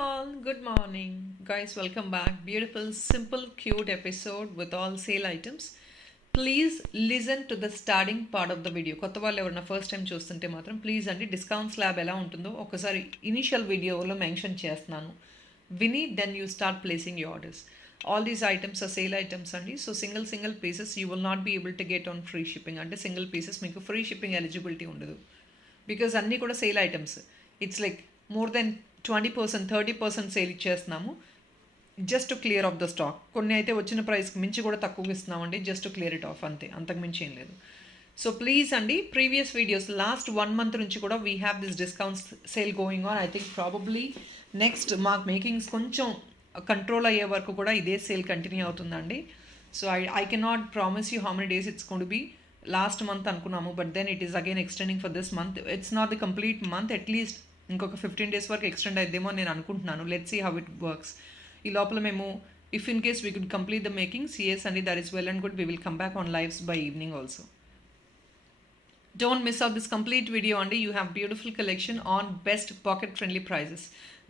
all, good morning. Guys, welcome back. Beautiful, simple, cute episode with all sale items. Please listen to the starting part of the video. కొత్త వాళ్ళు ఎవరైనా first time చూస్తుంటే మాత్రం please అండి discount slab ఎలా ఉంటుందో ఒకసారి initial వీడియోలో మెన్షన్ చేస్తున్నాను. విని then you start placing your orders. All these items are sale items అండి. So single pieces you will not be able to get on free shipping. అంటే సింగిల్ పీసెస్ మీకు free shipping eligibility ఉండదు. Because అన్నీ కూడా sale items. It's like more than 20%, 30% sale ఇచ్చేస్తున్నాము just to clear off the stock. కొన్ని అయితే వచ్చిన ప్రైస్కి మించి కూడా తక్కువగా ఇస్తున్నామండి just to clear it of, అంతే, అంతకు మించి ఏం లేదు. సో ప్లీజ్ అండి, ప్రీవియస్ వీడియోస్ లాస్ట్ 1 month నుంచి కూడా we have this discounts sale going on. I think probably next మాకు మేకింగ్స్ కొంచెం కంట్రోల్ అయ్యే వరకు కూడా ఇదే సేల్ కంటిన్యూ అవుతుందండి. So I cannot promise you how many days it's gonna to be. Last month అనుకున్నాము, but then it is again extending for this month. It's not the complete month, at least ఇంకొక 15 days వరకు extend అయిద్దేమో నేను అనుకుంటున్నాను. Let's see how it works. ఈ లోపల మేము if in case we could complete the makings, yes అండి, that is well and good. We will come back on lives by evening also. Don't miss out this complete video అండి. You have beautiful collection on best pocket friendly prices.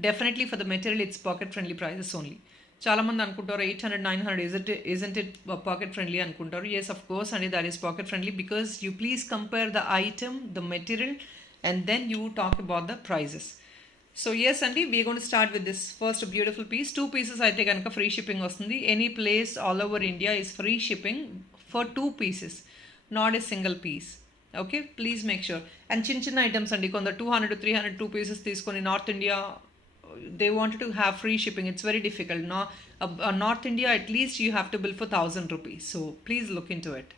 Definitely for the material it's pocket friendly prices only. చాలామంది అనుకుంటారు 800, 900 isn't it pocket friendly అనుకుంటారు. Yes, of course అండి, that is pocket friendly because you please compare the item, the material, and then you talk about the prices. So yes అండి, we're going to start with this first beautiful piece. 2 pieces అయితే కనుక free shipping వస్తుంది. Any place all over India is free shipping for 2 pieces, not a single piece. Okay, please make sure. And చిన్న items అండి, కొందరు 200 to 300 2 pieces తీసుకొని north India they wanted to have free shipping. It's very difficult. North India at least you have to bill for 1000 rupees. So please look in to it.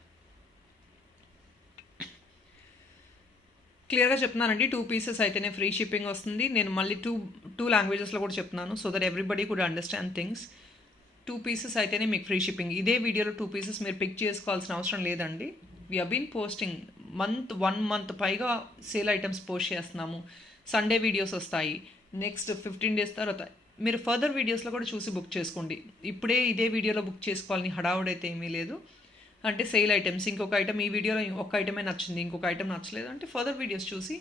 క్లియర్గా చెప్తున్నానండి, 2 pieces అయితేనే free shipping వస్తుంది. నేను మళ్ళీ two లాంగ్వేజెస్లో కూడా చెప్తున్నాను so that everybody could understand things. 2 pieces అయితేనే మీకు ఫ్రీ షిప్పింగ్. ఇదే వీడియోలో 2 pieces మీరు పిక్ చేసుకోవాల్సిన అవసరం లేదండి. We have been posting 1 month పైగా సేల్ ఐటమ్స్ పోస్ట్ చేస్తున్నాము. సండే వీడియోస్ వస్తాయి. నెక్స్ట్ 15 days తర్వాత మీరు ఫర్దర్ వీడియోస్లో కూడా చూసి బుక్ చేసుకోండి. ఇప్పుడే ఇదే వీడియోలో బుక్ చేసుకోవాలని హడావుడైతే ఏమీ లేదు. అంటే సేల్ ఐటమ్స్, ఇంకొక ఐటమ్ ఈ వీడియోలో ఒక ఐటమే నచ్చింది, ఇంకొక ఐటమ్ నచ్చలేదు అంటే ఫర్దర్ వీడియోస్ చూసి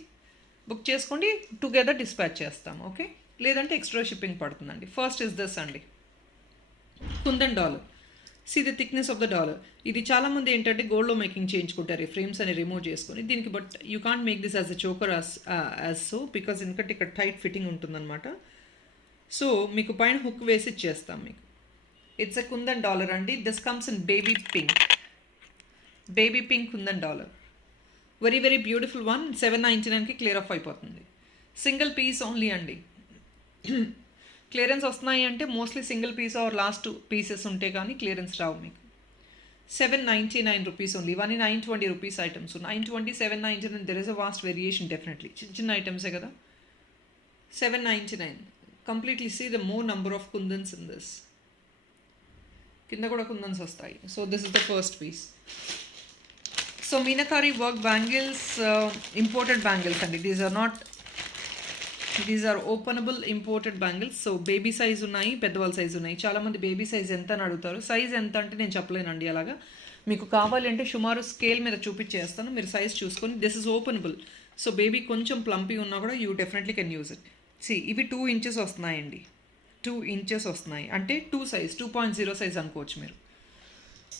బుక్ చేసుకోండి. టుగెదర్ డిస్పాచ్ చేస్తాం. ఓకే, లేదంటే ఎక్స్ట్రా షిప్పింగ్ పడుతుందండి. ఫస్ట్ ఇస్ దిస్ అండి, Kundan dollar. See the thickness of the dollar. ఇది చాలామంది ఏంటంటే గోల్డ్లో మేకింగ్ చేయించుకుంటారు, ఈ ఫ్రేమ్స్ అని రిమూవ్ చేసుకొని దీనికి. But you can't make this as a choker as so because ఎందుకంటే ఇక్కడ టైట్ ఫిట్టింగ్ ఉంటుందన్నమాట. సో మీకు పైన హుక్ వేసి ఇచ్చేస్తాం మీకు. ఇట్స్ ఎ కుందన్ డాలర్ అండి. This comes in baby pink kundan dollar. Very very beautiful one. 799కి క్లియర్ ఆఫ్ అయిపోతుంది. సింగిల్ పీస్ ఓన్లీ అండి. క్లియరెన్స్ వస్తున్నాయి అంటే mostly single piece or last pieces ఉంటే కానీ క్లియరెన్స్ రావు మీకు. 799 rupees ఓన్లీ. ఇవన్నీ 920 rupees items. 920, 799 there is a vast variation definitely. చిన్న ఐటమ్సే కదా. 799 completely. See the more number of kundans in this. కింద కూడా కుందన్స్ వస్తాయి. So this is the first piece. So meenakari work bangles, imported bangles అండి. These are openable imported bangles. So baby size ఉన్నాయి, పెద్దవాళ్ళ size ఉన్నాయి. చాలామంది బేబీ సైజ్ ఎంత అని అడుగుతారు. సైజ్ ఎంత అంటే నేను చెప్పలేనండి అలాగా. మీకు కావాలి అంటే సుమారు స్కేల్ మీద చూపించేస్తాను, మీరు సైజ్ చూసుకొని. This is openable. So baby కొంచెం ప్లంపీ ఉన్నా కూడా you definitely can use it. See ఇవి 2 inches వస్తున్నాయండి. 2 inches వస్తున్నాయి అంటే 2 size, 2.0 size అనుకోవచ్చు మీరు.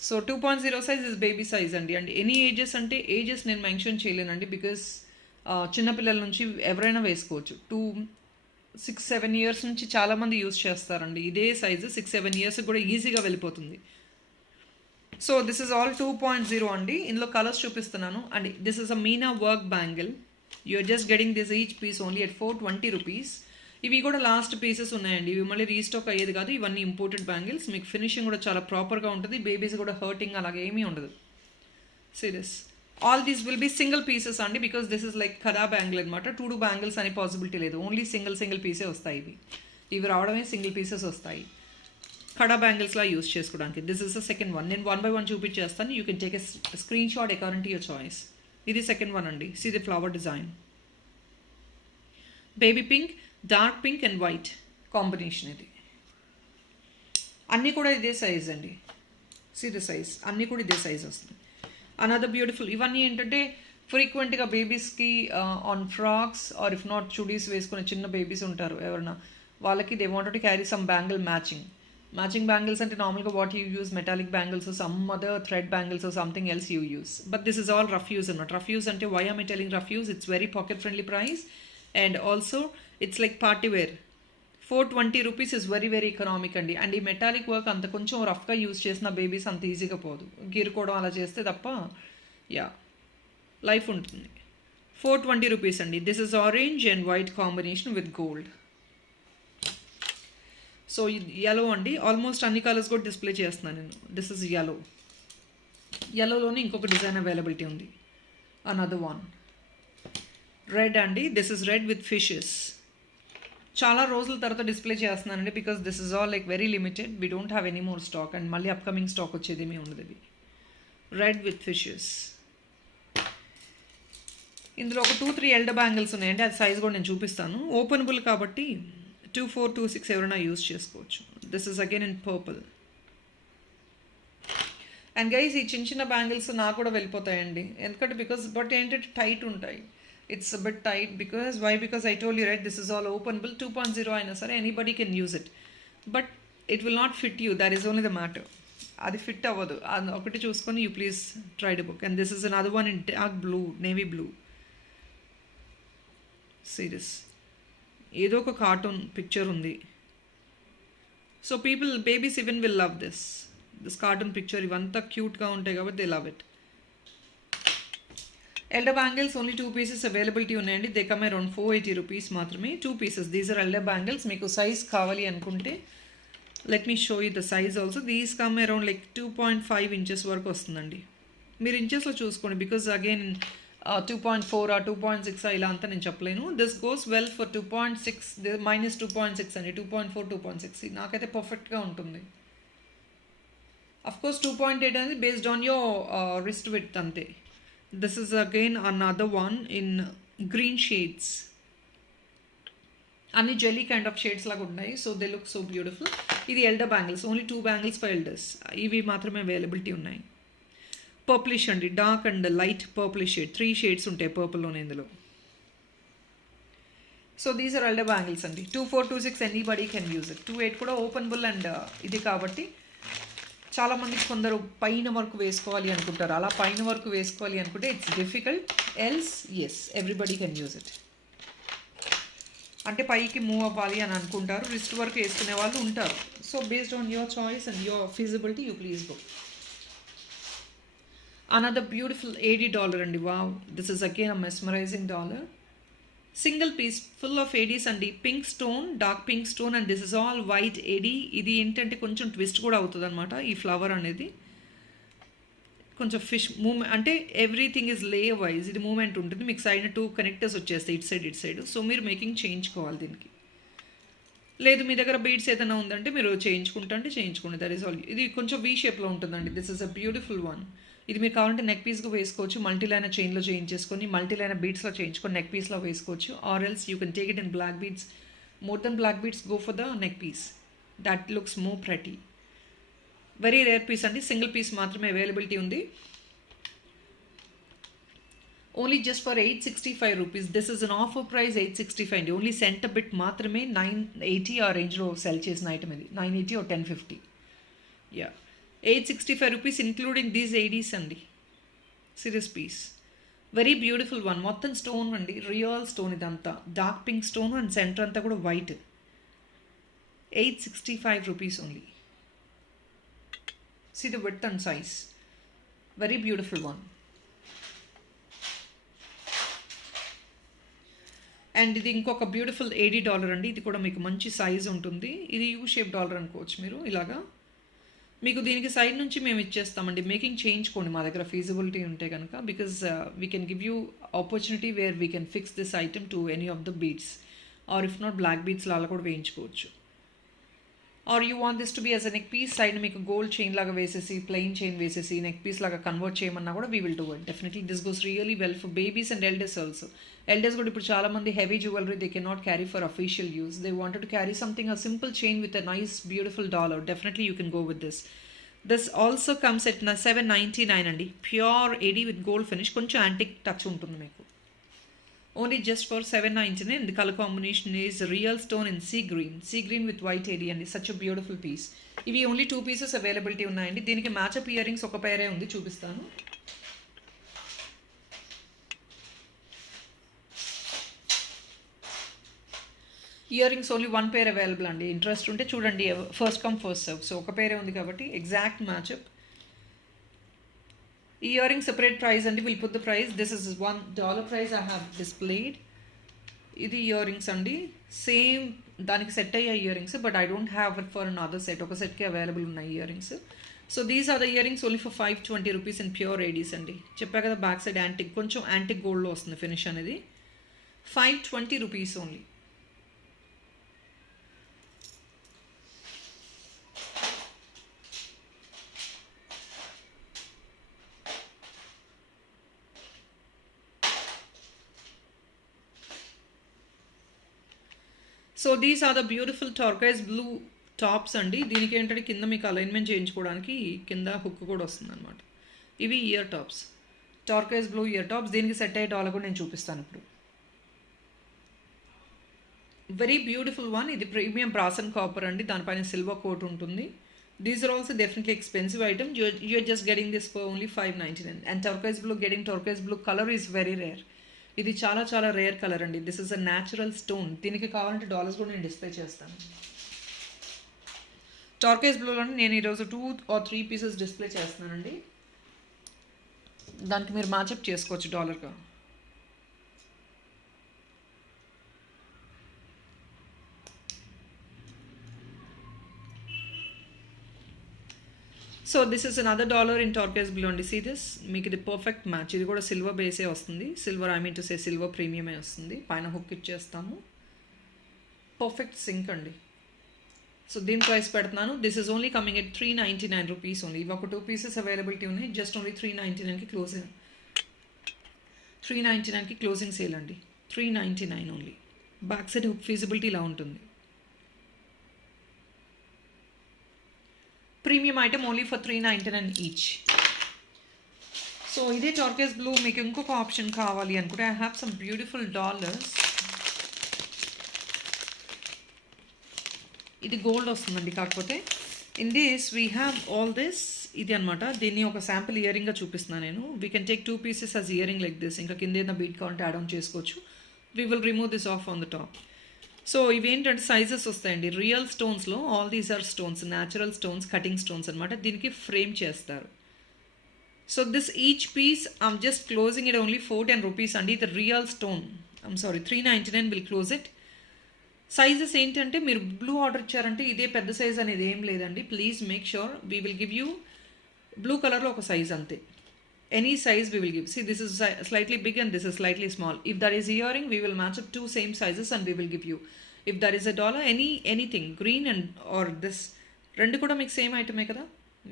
So 2.0 size is baby size అండి. అండ్ ఎనీ ఏజెస్ అంటే ఏజెస్ నేను మెన్షన్ చేయలేనండి బికాస్ చిన్నపిల్లల నుంచి ఎవరైనా వేసుకోవచ్చు. 6-7 years నుంచి చాలామంది యూజ్ చేస్తారండి. ఇదే సైజు 6-7 years కూడా ఈజీగా వెళ్ళిపోతుంది. సో దిస్ ఇస్ ఆల్ 2.0 అండి. ఇందులో కలర్స్ చూపిస్తున్నాను. And this is a meena work bangle. You're just getting this each piece only at 420 rupees. ఇవి కూడా లాస్ట్ పీసెస్ ఉన్నాయండి. ఇవి మళ్ళీ రీస్టాక్ అయ్యేది కాదు. ఇవన్నీ ఇంపోర్టెడ్ బ్యాంగిల్స్. మీకు ఫినిషింగ్ కూడా చాలా ప్రాపర్గా ఉంటుంది. బేబీస్ కూడా హర్టింగ్ అలాగే ఏమీ ఉండదు. See this all these will be single pieces అండి because this is like kada bangle అనమాట. 2 బ్యాంగిల్స్ అనే పాసిబిలిటీ లేదు. ఓన్లీ సింగిల్ పీసే వస్తాయి. ఇవి రావడమే సింగిల్ పీసెస్ వస్తాయి ఖడా బ్యాంగిల్స్లా యూస్ చేసుకోవడానికి. This is the second one. నేను 1 by 1 చూపించేస్తాను. You can take a screen shot according to your choice. ఇది సెకండ్ వన్ అండి. See the flower design. Baby pink, dark pink and white combination. ఇది అన్నీ కూడా ఇదే సైజ్ అండి. సీ ది సైజ్ అన్నీ కూడా ఇదే సైజ్ వస్తుంది. Another beautiful. ఇవన్నీ ఏంటంటే ఫ్రీక్వెంట్గా బేబీస్కి on frocks or if not chudis వేసుకునే చిన్న బేబీస్ ఉంటారు ఎవరైనా, వాళ్ళకి they wanted to carry some bangle matching bangles అంటే నార్మల్గా what you use metallic bangles some other thread bangles something else you use but this is all rough use అనమాట. Rough use అంటే why am I telling rough use, it's very pocket friendly price and also it's like party wear. 420 rupees is very very economic అండి. And ఈ metallic work అంత కొంచెం రఫ్గా use చేసిన babies అంత ఈజీగా పోదు, గీరుకోవడం అలా చేస్తే తప్ప యా లైఫ్ ఉంటుంది. 420 రూపీస్ అండి. This is orange and white combination with gold. So yellow అండి, ఆల్మోస్ట్ అన్ని కలర్స్ కూడా డిస్ప్లే చేస్తున్నాను నేను. దిస్ ఇస్ యెల్లోలోనే ఇంకొక డిజైన్ అవైలబిలిటీ ఉంది, అనదర్ వన్. రెడ్ అండి, this is red with fishes. చాలా రోజుల తర్వాత డిస్ప్లే చేస్తున్నానండి because this is all like very limited, we don't have any more stock and మళ్ళీ అప్కమింగ్ స్టాక్ వచ్చేది ఏమీ ఉండదు. ఇది రెడ్ విత్ ఫిషెస్. ఇందులో ఒక 2-3 ఎల్డర్ బ్యాంగిల్స్ ఉన్నాయండి, అది సైజ్ కూడా నేను చూపిస్తాను. ఓపెనబుల్ కాబట్టి 2426 ఎవరైనా యూస్ చేసుకోవచ్చు. This is again in purple. And guys ఈ చిన్న చిన్న బ్యాంగిల్స్ నాకు కూడా వెళ్ళిపోతాయండి, ఎందుకంటే బికాస్ బట్ ఏంటంటే టైట్ ఉంటాయి. It's bit tight because why because I told you right this is all openable. 2.0 అయినా సరే anybody can use it, but it will not fit you, that is only the matter. అది fit అవ్వదు, అది ఒకటి చూసుకొని you please try to book. And this is another one in dark blue, navy blue. Serious ఏదో ఒక cartoon picture ఉంది. So people babies even will love this cartoon picture. ఇవంతా క్యూట్గా ఉంటాయి కాబట్టి they love it. Elder bangles only 2 pieces availability ఉన్నాయండి. They come around 480 rupees మాత్రమే, 2 pieces. These are elder bangles. మీకు సైజ్ కావాలి అనుకుంటే let me show you the size also. These come around like 2.5 inches వరకు వస్తుందండి. మీరు ఇంచెస్లో చూసుకోండి బికాజ్ అగైన్ 2.4 2.6 ఇలా అంతా నేను చెప్పలేను. దిస్ గోస్ వెల్ ఫర్ 2.6 -2.6 అండి. 2.4 2.6 నాకైతే పర్ఫెక్ట్గా ఉంటుంది. అఫ్కోర్స్ 2.8 అనేది based on your wrist width అంతే. This is again another one in green shades. అన్ని జెల్లీ కైండ్ ఆఫ్ షేడ్స్ లాగా ఉన్నాయి. So they look so beautiful. ఇది elder bangles, only 2 bangles for elders. ఇవి మాత్రమే అవైలబిలిటీ ఉన్నాయి. పర్పులిష్ అండి, dark and light purplish shade, 3 shades ఉంటాయి పర్పుల్లోనే ఇందులో. So these are elder bangles అండి. 2426 ఎనీబడీ కెన్ యూజ్ ఇట్. 28 కూడా ఓపెనబుల్ అండ్ ఇది కాబట్టి చాలామందికి కొందరు పైన వరకు వేసుకోవాలి అనుకుంటారు. అలా పైన వరకు వేసుకోవాలి అనుకుంటే it's difficult, else as everybody can use it. అంటే పైకి మూవ్ అవ్వాలి అని అనుకుంటారు, రిస్ట్ వరకు వేసుకునే వాళ్ళు ఉంటారు. So based on your choice and your feasibility you please go. Another beautiful $80 అండి. Wow, this is again a mesmerising dollar. Single piece full of ADs అండి. Pink stone, dark pink stone and this is all white AD. ఇది ఏంటంటే కొంచెం twist కూడా అవుతుంది అనమాట. ఈ flower అనేది కొంచెం ఫిష్ మూమెంట్, అంటే ఎవ్రీథింగ్ ఈజ్ లే వైజ్. ఇది మూమెంట్ ఉంటుంది. మీకు సైడ్ 2 కనెక్టర్స్ వచ్చేస్తాయి, ఇటు సైడ్. సో మీరు మేకింగ్ చేయించుకోవాలి దీనికి. లేదు మీ దగ్గర బీడ్స్ ఏదైనా ఉందంటే మీరు చేయించుకోండి. That is all. ఇది కొంచెం వీ షేప్లో ఉంటుందండి. This is a beautiful one. ఇది మీరు కావాలంటే నెక్ పీస్గా వేసుకోవచ్చు, మల్టీలైన్ చైన్లో చేయించేసుకొని, మల్టీలైన్ బీడ్స్లో చేయించుకొని నెక్ పీస్లో వేసుకోవచ్చు. Or else you can take it in black beads. More than black beads go for the neck piece. That looks more pretty. Very rare piece అండి, single piece మాత్రమే availability ఉంది. Only just for 865 rupees. This is an offer price 865 అండి. Only centre bit మాత్రమే 980 ఆ రేంజ్లో cell చేసిన item ఇది. 980 or 1050. Yeah, 865 rupees including these ADs అండి. Series piece, very beautiful one. మొత్తం స్టోన్ అండి, రియల్ స్టోన్. ఇదంతా dark pink stone and centre అంతా కూడా white. 865 rupees only. See the width and size, very beautiful one. And ఇది ఇంకొక beautiful $80 అండి. ఇది కూడా మీకు మంచి సైజ్ ఉంటుంది. ఇది యూ షేప్ డాలర్ అనుకోవచ్చు మీరు. ఇలాగా మీకు దీనికి సైడ్ నుంచి మేము ఇచ్చేస్తామండి. మేకింగ్ చేయించుకోండి మా దగ్గర ఫీజిబిలిటీ ఉంటే కనుక, because we can give you opportunity where we can fix this item to any of the beads, or if not black బీడ్స్లో అలా కూడా వేయించుకోవచ్చు. Or you want this to be as a neck piece. Side మీకు gold chain లాగా వేసేసి, plain chain వేసేసి neck piece లాగా convert చేయమన్నా కూడా we will do it. Definitely this goes really well for babies and elders also. Elders కూడా ఇప్పుడు చాలామంది heavy jewellery they can not carry for official use. They wanted to carry something, a simple chain with a nice beautiful dollar. Definitely you can go with this. This also comes at $799 అండి. Pure AD with gold finish. కొంచెం antique touch ఉంటుంది మీకు. only just for 799. The color combination is real stone in sea green with white AD అండి. such a beautiful piece. ఇవి only 2 pieces availability ఉన్నాయండి. దీనికి match up ear rings ఒక పేరే ఉంది, చూపిస్తాను. Ear rings only 1 pair available అండి. ఇంట్రెస్ట్ ఉంటే చూడండి, first come first serve. So ఒక పేరే ఉంది కాబట్టి exact match up. Ear ring separate price అండి. Will put the price. This is $1 price I have displayed. ఇది ఇయర్ రింగ్స్ అండి, సేమ్ దానికి సెట్ అయ్యే ear rings, but I don't have it for another set. ఒక సెట్కి అవైలబుల్ ఉన్నాయి ear rings. So these are the ear rings only for 520 rupees in pure ADs అండి. చెప్పా కదా, బ్యాక్ సైడ్ యాంటిక్, కొంచెం యాంటిక్ గోల్డ్లో వస్తుంది ఫినిష్ అనేది. 520 rupees only. So these are the beautiful turquoise blue tops అండి. దీనికి ఏంటంటే కింద మీకు అలైన్మెంట్ చేయించుకోవడానికి కింద హుక్ కూడా వస్తుంది అనమాట. ఇవి ear tops, turquoise blue ear tops. దీనికి సెట్ అయ్యే డాలర్ కూడా నేను చూపిస్తాను ఇప్పుడు. Very beautiful one. ఇది ప్రీమియం బ్రాస్ అండ్ కాపర్ అండి, దానిపైన సిల్వర్ కోట్ ఉంటుంది. These are also definitely expensive item. You're just getting this for only 599. And turquoise blue, getting turquoise blue colour is very rare. ఇది చాలా చాలా rare colour అండి. This is a natural stone. దీనికి కావాలంటే dollars కూడా నేను display చేస్తాను. టర్కైజ్ బ్లూలోనే నేను ఈరోజు 2 or 3 పీసెస్ డిస్ప్లే చేస్తున్నానండి. దానికి మీరు మ్యాచప్ చేసుకోవచ్చు డాలర్గా. So this is another dollar in turquoise blue అండి. సీ దిస్, మీకు ఇది పర్ఫెక్ట్ మ్యాచ్. ఇది కూడా సిల్వర్ బేసే వస్తుంది. Silver, I mean to say silver ప్రీమియమే వస్తుంది. పైన హుక్ ఇచ్చేస్తాము. పర్ఫెక్ట్ సింక్ అండి. సో దీని ప్రైస్ పెడుతున్నాను. This is only coming at 399 rupees only. ఇవి ఒక 2 పీసెస్ అవైలబిలిటీ ఉన్నాయి. జస్ట్ ఓన్లీ 399కి క్లోజింగ్. 399కి క్లోజింగ్ సేల్ అండి. 399 only. Back side hook feasibility ఇలా ఉంటుంది. Premium item only for 399 each. So ఇదే టర్కైజ్ బ్లూ. మీకు ఇంకొక ఆప్షన్ కావాలి అనుకుంటే I have some beautiful dollars. ఇది గోల్డ్ వస్తుందండి, కాకపోతే in this we have all this. ఇది అనమాట. దీన్ని ఒక శాంపుల్ ఇయర్ రింగ్గా చూపిస్తున్నాను నేను. We can take 2 pieces as earring like this. ఇంకా కింద ఏదైనా బీట్ కావాలంటే యాడ్ ఆన్ చేసుకోవచ్చు. We will remove this off on the top. So ఇవేంటంటే సైజెస్ వస్తాయండి. రియల్ స్టోన్స్లో all these are stones, natural stones, cutting stones అనమాట. దీనికి ఫ్రేమ్ చేస్తారు. So this each piece I'm just closing it only 410 rupees అండి. ఇది real stone. I'm sorry, 399 will close it. Sizes ఏంటంటే మీరు బ్లూ ఆర్డర్ ఇచ్చారంటే ఇదే పెద్ద సైజ్ అనేది ఏం లేదండి. Please make sure we will give you blue కలర్లో ఒక సైజ్ అంతే. Any size we will give. See, this is slightly big and this is slightly small. If there is earring, we will match up 2 same sizes and we will give you. If there is a dollar, anything green and or this, రెండు కూడా మీకు same ఐటమే కదా.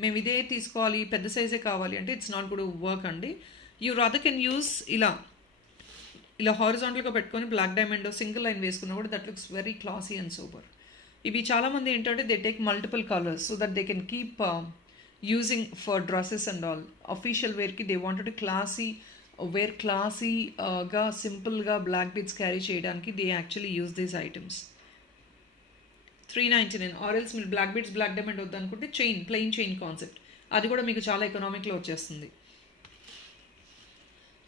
మేము ఇదే తీసుకోవాలి, పెద్ద సైజే కావాలి అంటే ఇట్స్ నాట్ గుడ్ వర్క్ అండి. యూ రాదర్ కెన్ యూస్ ఇలా హారిజాంటల్గా పెట్టుకొని బ్లాక్ డైమండ్ సింగిల్ లైన్ వేసుకున్నా కూడా that looks very classy and super. ఇవి చాలామంది ఏంటంటే they take multiple colours so that they can keep using for dresses and all. Official wear ki they wanted to wear classy ga simple ga black beads carry cheyadaniki they actually use these items. 399 or else మీరు black beads black diamond వద్దు అనుకుంటే plain chain concept అది కూడా మీకు చాలా ఎకనామిక్లో వచ్చేస్తుంది.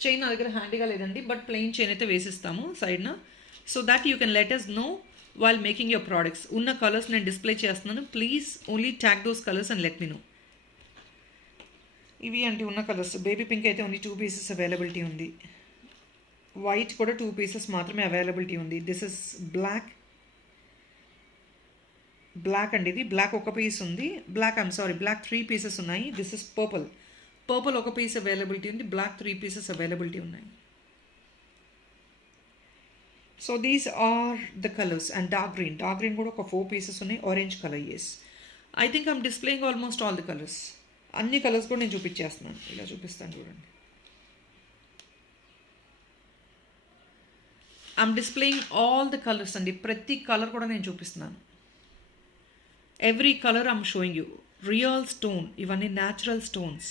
Chain నా దగ్గర హ్యాండీగా లేదండి, బట్ ప్లెయిన్ చైన్ అయితే వేసిస్తాము సైడ్న. So that you can let us know while making your products. ఉన్న కలర్స్ నేను డిస్ప్లే చేస్తున్నాను. Please only tag those colours and let me know. ఇవి అంటే ఉన్న కలర్స్. బేబీ పింక్ అయితే ఓన్లీ 2 పీసెస్ అవైలబిలిటీ ఉంది. వైట్ కూడా 2 పీసెస్ మాత్రమే అవైలబిలిటీ ఉంది. దిస్ ఇస్ బ్లాక్ అండి. ఇది బ్లాక్ ఒక పీస్ ఉంది. బ్లాక్ 3 పీసెస్ ఉన్నాయి. దిస్ ఇస్ పర్పుల్ ఒక పీస్ అవైలబిలిటీ ఉంది. బ్లాక్ 3 పీసెస్ అవైలబిలిటీ ఉన్నాయి. So these are the colours. And dark green కూడా ఒక 4 పీసెస్ ఉన్నాయి. Orange colour, yes. I think I'm displaying almost all the colours. అన్ని colours కూడా నేను చూపించేస్తున్నాను. ఇలా చూపిస్తాను చూడండి. I'm displaying all the colours అండి. ప్రతి కలర్ కూడా నేను చూపిస్తున్నాను. Every colour I'm showing you. Real stone, ఇవన్నీ natural stones.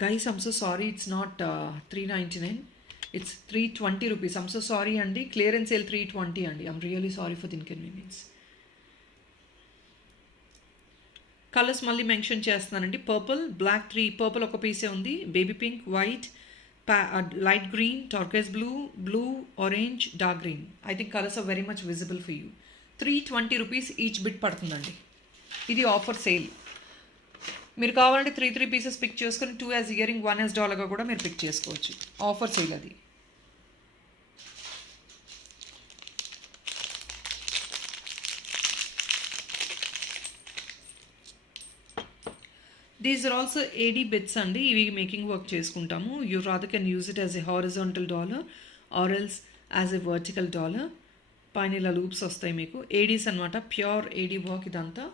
Guys, I'm so sorry, it's not 399. It's 320 rupees. I'm so sorry అండి. Clearance sale 320 అండి. I'm really sorry for the inconvenience. Colours మళ్ళీ mention చేస్తున్నానండి. Purple, black 3, purple ఒక పీసే ఉంది. Baby pink, white, light green, turquoise blue, blue, orange, dark green. I think colours are very much visible for you. 320 rupees each bit పడుతుందండి. ఇది offer sale. మీరు కావాలంటే 3 pieces pick చేసుకొని 2 as earring 1 as డాలర్గా కూడా మీరు పిక్ చేసుకోవచ్చు. Offer sale అది. These are also AD bits అండి. ఇవి మేకింగ్ వర్క్ చేసుకుంటాము. You rather can use it as a horizontal dollar or else as a vertical dollar. పైన ఇలా లూప్స్ వస్తాయి మీకు. ఏడీస్ అనమాట, ప్యూర్ ఏడీ వర్క్ ఇదంతా.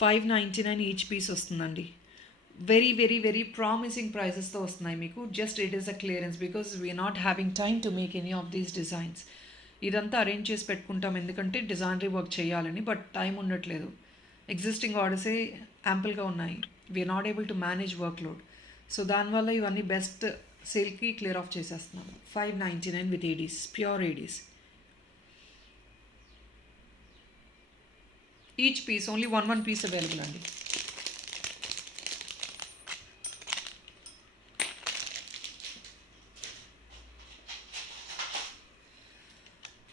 599 ఈచ్ పీస్ వస్తుందండి. వెరీ వెరీ వెరీ ప్రామిసింగ్ ప్రైజెస్తో వస్తున్నాయి మీకు. Just it is a clearance because we're not having time to make any of these designs. ఇదంతా అరేంజ్ చేసి పెట్టుకుంటాం ఎందుకంటే డిజైనరీ వర్క్ చేయాలని, బట్ టైం ఉండట్లేదు. ఎగ్జిస్టింగ్ ఆర్డర్సే యాంపుల్గా ఉన్నాయి. We're not able to manage work load. So దానివల్ల ఇవన్నీ బెస్ట్ సేల్కి క్లియర్ ఆఫ్ చేసేస్తున్నాను. 599 with ADs, pure ADs. Each piece only one piece available అండి.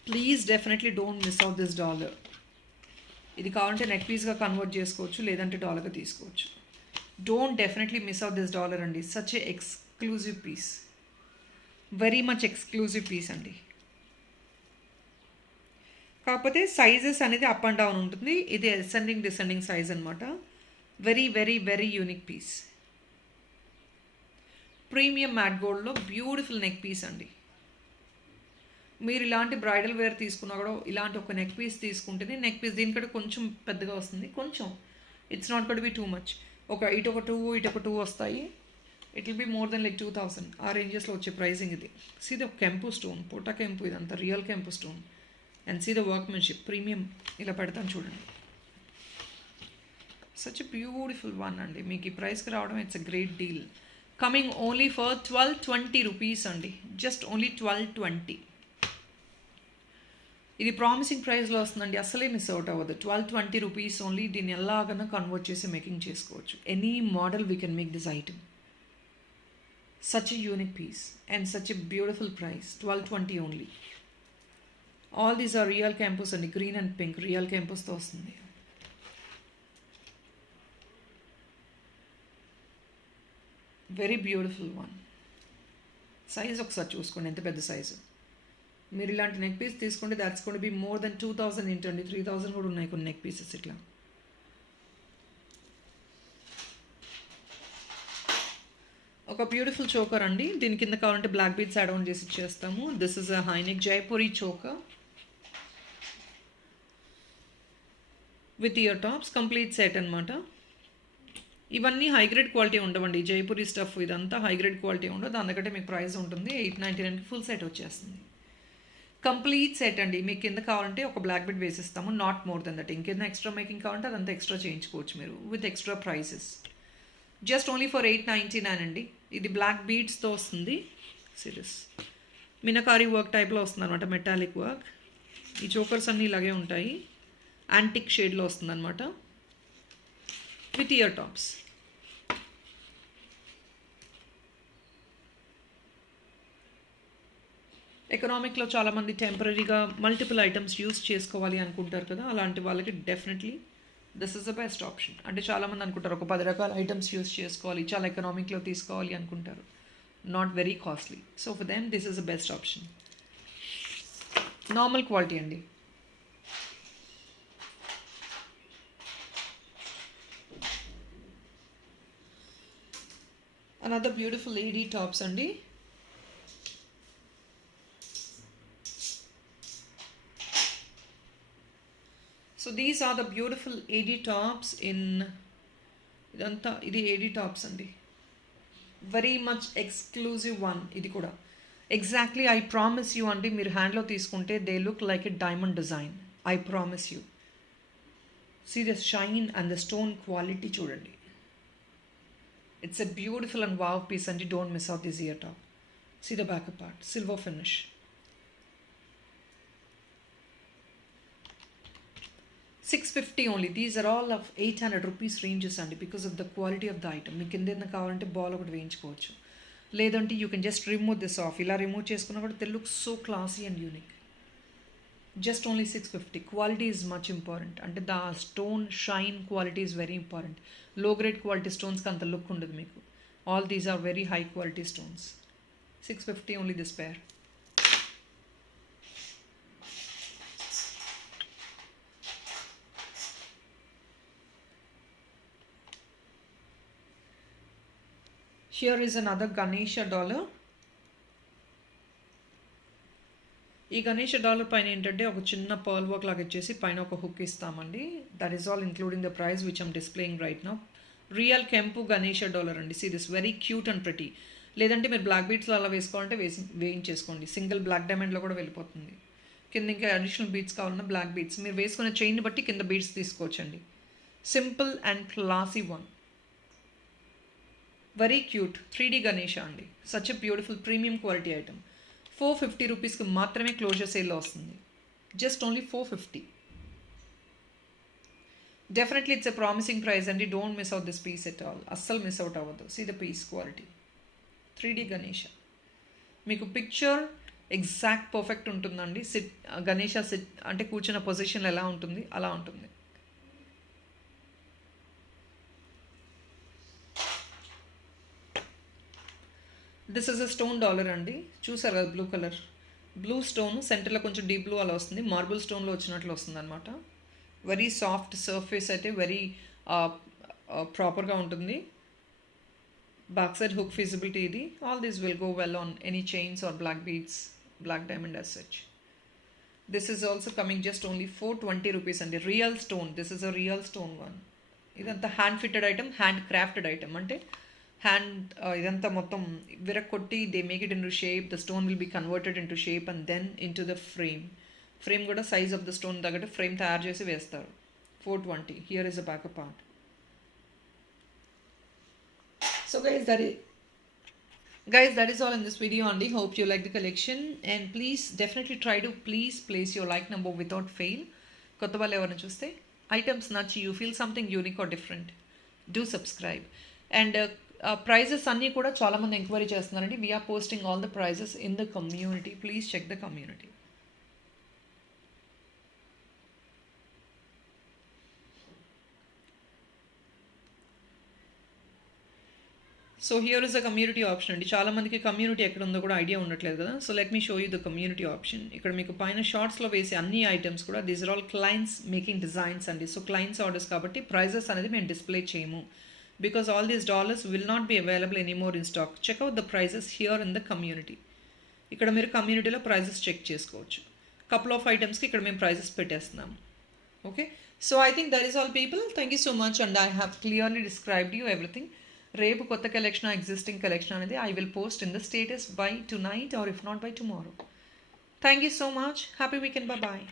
Please definitely don't miss out this dollar. ఇది కావాలంటే నెక్ పీస్గా కన్వర్ట్ చేసుకోవచ్చు, లేదంటే డాలర్గా తీసుకోవచ్చు. Don't definitely miss out this dollar అండి. Such a exclusive piece, very much exclusive piece అండి. కాకపోతే సైజెస్ అనేది అప్ అండ్ డౌన్ ఉంటుంది. ఇది అసెండింగ్ డిసెండింగ్ సైజ్ అనమాట. Very very very unique piece. Premium matte గోల్డ్లో బ్యూటిఫుల్ నెక్ పీస్ అండి. మీరు ఇలాంటి బ్రైడల్ వేర్ తీసుకున్నా కూడా ఇలాంటి ఒక నెక్ పీస్ తీసుకుంటేనే, నెక్ పీస్ దీనికంటే కొంచెం పెద్దగా వస్తుంది, కొంచెం. It's not got be too much. ఇటొక టూ వస్తాయి. It will be more than like 2000 ఆ రేంజెస్లో వచ్చే ప్రైసింగ్ ఇది. సీది ఒక కెంపు స్టోన్, పొట్ట కెంపు, ఇదంతా రియల్ కెంపు stone. And see the workmanship, premium. ఇలా పెడతాను చూడండి. సచ్ ఎ బ్యూటిఫుల్ వన్ అండి. మీకు ఈ ప్రైస్కి రావడం it's a great deal. Coming only for 1220 rupees అండి. Just only 1220. ఇది ప్రామిసింగ్ ప్రైస్లో వస్తుందండి. అసలే మిస్ అవుట్ అవ్వదు. 1220 రూపీస్ ఓన్లీ. దీన్ని ఎలాగైనా కన్వర్ట్ చేసి మేకింగ్ చేసుకోవచ్చు. Any model we can make this item. Such a unique piece and such a beautiful price. 1220 only. All these are real క్యాంపస్ అండి. గ్రీన్ అండ్ పింక్ రియల్ క్యాంపస్తో వస్తుంది. Very beautiful one. Size ఒకసారి చూసుకోండి ఎంత పెద్ద సైజు. మీరు ఇలాంటి నెక్ పీస్ తీసుకుంటే that's going to be more then 2000 ఏంటండి. 3000 కూడా ఉన్నాయి కొన్ని నెక్ పీసెస్ ఇట్లా. ఒక బ్యూటిఫుల్ చోకర్ అండి. దీని కింద కావాలంటే బ్లాక్ బీడ్స్ యాడ్ ఆన్ చేసి ఇచ్చేస్తాము. This is a high neck Jaipuri choker with ear tops, complete set అనమాట. ఇవన్నీ హై గ్రేడ్ క్వాలిటీ ఉండవండి. జైపూరి స్టఫ్ ఇదంతా హై గ్రేడ్ క్వాలిటీ ఉండదు. అందుకంటే మీకు ప్రైస్ ఉంటుంది 899కి ఫుల్ సెట్ వచ్చేస్తుంది. కంప్లీట్ సెట్ అండి. మీకు కింద కావాలంటే ఒక బ్లాక్ బీడ్ వేసిస్తాము, నాట్ మోర్ దెన్ దట్. ఇంకేదైనా ఎక్స్ట్రా మేకింగ్ కావాలంటే అదంతా ఎక్స్ట్రా చేయించుకోవచ్చు మీరు with extra prices. Just only for 899 అండి. ఇది బ్లాక్ బీడ్స్తో వస్తుంది. సిరీస్ మినకారీ వర్క్ టైప్లో వస్తుంది అనమాట, మెటాలిక్ వర్క్. ఈ చోకర్స్ అన్నీ ఇలాగే ఉంటాయి. యాంటిక్ షేడ్లో వస్తుంది అనమాట విత్ ఇయర్ టాప్స్. ఎకనామిక్లో చాలామంది టెంపరీగా మల్టిపుల్ ఐటమ్స్ యూస్ చేసుకోవాలి అనుకుంటారు కదా, అలాంటి వాళ్ళకి definitely this is the best option. అంటే చాలామంది అనుకుంటారు ఒక 10 రకాల ఐటమ్స్ యూస్ చేసుకోవాలి, చాలా ఎకనామిక్లో తీసుకోవాలి అనుకుంటారు, not very costly. So for them this is the best option. Normal quality అండి. అనదర్ బ్యూటిఫుల్ ఏడీ టాప్స్ అండి. So these are the beautiful AD tops in, ఇదంతా ఇది ఏడీ టాప్స్ అండి. వెరీ మచ్ ఎక్స్క్లూజివ్ వన్ ఇది కూడా. Exactly I promise you అండి, మీరు హ్యాండ్లో తీసుకుంటే they look like a diamond design. I promise you. See the shine and the stone quality చూడండి. It's a beautiful and wow piece and you don't miss out this ear top. See the back part, silver finish. $650 only. These are all of 800 rupees ranges అండి because of the quality of the item. మీకు ఏదైనా కావాలంటే ball ఒకటి వేయించుకోవచ్చు, లేదంటే you can just remove this off. ఇలా remove చేసుకున్నా కూడా they look so classy and unique. Just only 650. Quality is much important. అంటే the stone shine quality is very important. Low grade quality స్టోన్స్కి అంత లుక్ ఉండదు మీకు. All these are very high quality stones. 650 only this pair. Here is another Ganesha dollar. ఈ Ganesha dollar పైన ఏంటంటే ఒక చిన్న పర్ల్ వర్క్ లాగా ఇచ్చేసి పైన ఒక హుక్ ఇస్తామండి. That is all including the price which I'm displaying right now. Real కెంపు గణేష డాలర్ అండి. See this very cute and pretty. లేదంటే మీరు బ్లాక్ బీట్స్లో అలా వేసుకోవాలంటే వేయించేసుకోండి. సింగిల్ బ్లాక్ డైమండ్లో కూడా వెళ్ళిపోతుంది. కింద ఇంకా అడిషనల్ బీట్స్ కావాలన్నా బ్లాక్ బీట్స్ మీరు వేసుకునే చైన్ బట్టి కింద బీట్స్ తీసుకోవచ్చండి. Simple and classy one. Very cute 3D Ganesha అండి. Such a beautiful premium quality item. 450 రూపీస్కి మాత్రమే క్లోజర్ సేల్లో వస్తుంది. Just only 450. Definitely it's a promising price అండి. Don't miss out this piece at all. అస్సలు మిస్ అవుట్ అవ్వద్దు. See the piece quality. 3D Ganesha మీకు picture exact perfect ఉంటుందండి. Ganesha SIT అంటే కూర్చున్న పొజిషన్ ఎలా ఉంటుంది అలా ఉంటుంది. This is a stone dollar అండి. చూసారు కదా బ్లూ కలర్, బ్లూ స్టోన్ సెంటర్లో కొంచెం డీప్ బ్లూ అలా వస్తుంది. మార్బుల్ స్టోన్లో వచ్చినట్లు వస్తుంది అనమాట. వెరీ సాఫ్ట్ సర్ఫేస్ అయితే వెరీ ప్రాపర్గా ఉంటుంది. బ్యాక్ సైడ్ హుక్ ఫీజిబిలిటీ ఇది. All these will go well on any chains or black beads, black diamond as such. This is also coming just only 420 rupees అండి. Real stone. This is a real stone one. ఇదంతా hand fitted item, hand crafted item. అంటే hand ఇదంతా మొత్తం విరక్కొట్టి they make it in to shape. The stone will be converted in to shape and then in to the frame. Frame కూడా size of the stone తగ్గట్టు frame తయారు చేసి వేస్తారు. 420. Here is a backup part. So guys that is all in this video only. Hope you like the collection and please definitely try to please place your like number without fail. కొత్త వాళ్ళు ఎవరైనా చూస్తే items నచ్చి you feel something unique or different, do subscribe. And prices అన్నీ కూడా చాలామంది enquiry చేస్తున్నారండి. We're posting all the prices in the community. Please check the community. So here is the community option అండి. చాలామందికి కమ్యూనిటీ ఎక్కడ ఉందో కూడా ఐడియా ఉండట్లేదు కదా. So let me show you the community option. ఇక్కడ మీకు పైన షార్ట్స్లో వేసే అన్ని ఐటమ్స్ కూడా these are all clients making designs అండి. సో క్లయింట్స్ ఆర్డర్స్ కాబట్టి ప్రైజెస్ అనేది మేము డిస్ప్లే చేయము. Because all these dollars will not be available anymore in stock. Check out the prices here in the community. ఇక్కడ మీరు కమ్యూనిటీలో prices check చేసుకోవచ్చు. Couple of ఐటమ్స్కి ఇక్కడ మేము ప్రైజెస్ పెట్టేస్తున్నాము. Okay, so I think that is all people. Thank you so much and I have clearly described you everything. రేపు కొత్త కలెక్షన్, ఎగ్జిస్టింగ్ కలెక్షన్ అనేది I will post in the status by tonight or if not by tomorrow. Thank you so much. Happy weekend. Bye.